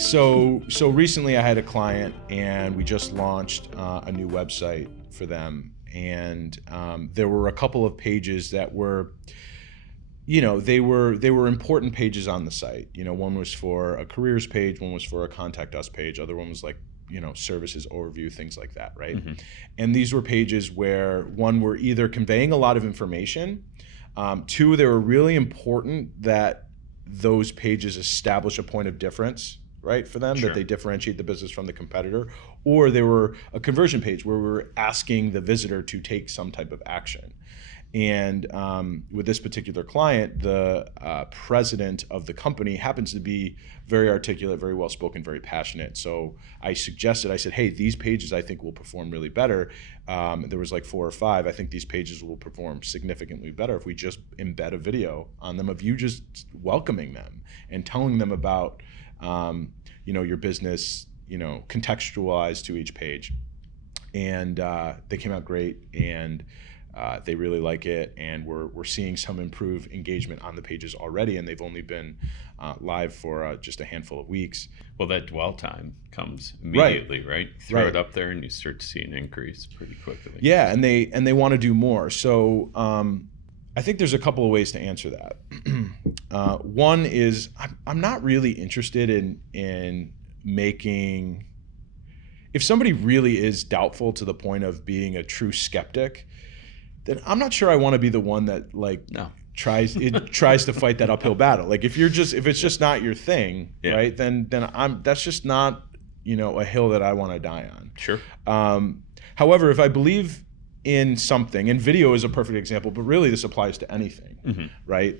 So recently I had a client and we just launched a new website for them, and there were a couple of pages that were, they were important pages on the site. One was for a careers page, one was for a contact us page, other one was like, services overview, things like that, right? Mm-hmm. And these were pages where, one, were either conveying a lot of information, two, they were really important that those pages establish a point of difference, right, for them, Sure. that they differentiate the business from the competitor, or they were a conversion page where we were asking the visitor to take some type of action. And with this particular client, the president of the company happens to be very articulate, very well-spoken, very passionate. So I said, hey, these pages I think will perform really better. There was like 4 or 5. I think these pages will perform significantly better if we just embed a video on them of you just welcoming them and telling them about, your business, contextualized to each page. And they came out great, and they really like it, and we're seeing some improved engagement on the pages already, and they've only been live for just a handful of weeks. Well, that dwell time comes immediately, right? Throw Right. it up there and you start to see an increase pretty quickly. Yeah, and they want to do more. So I think there's a couple of ways to answer that. One is I'm not really interested in making, if somebody really is doubtful to the point of being a true skeptic, then I'm not sure I want to be the one that tries to fight that uphill battle. Like if it's just not your thing, Yeah. right? Then that's just not, a hill that I want to die on. Sure. However, if I believe in something, and video is a perfect example, but really this applies to anything, Mm-hmm. right?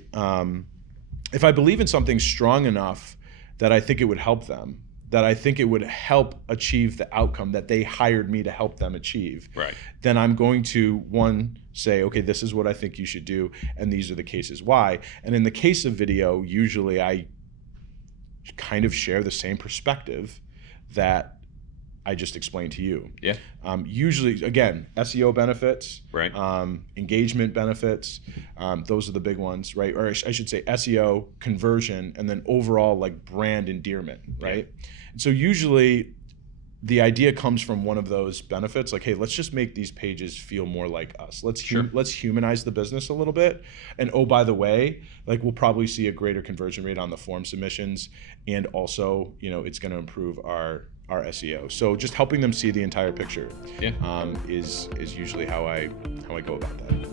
If I believe in something strong enough that I think it would help them, that I think it would help achieve the outcome that they hired me to help them achieve, Right. then I'm going to, one, say, okay, this is what I think you should do, and these are the cases why. And in the case of video, usually I kind of share the same perspective that I just explained to you. Yeah. Usually, again, SEO benefits, Right. Engagement benefits, those are the big ones, right? Or I should say SEO, conversion, and then overall like brand endearment, right? Yeah. And so usually the idea comes from one of those benefits, like, hey, let's just make these pages feel more like us. Let's humanize the business a little bit. And oh, by the way, like we'll probably see a greater conversion rate on the form submissions, and also, it's going to improve our SEO. So just helping them see the entire picture, Yeah. is usually how I go about that.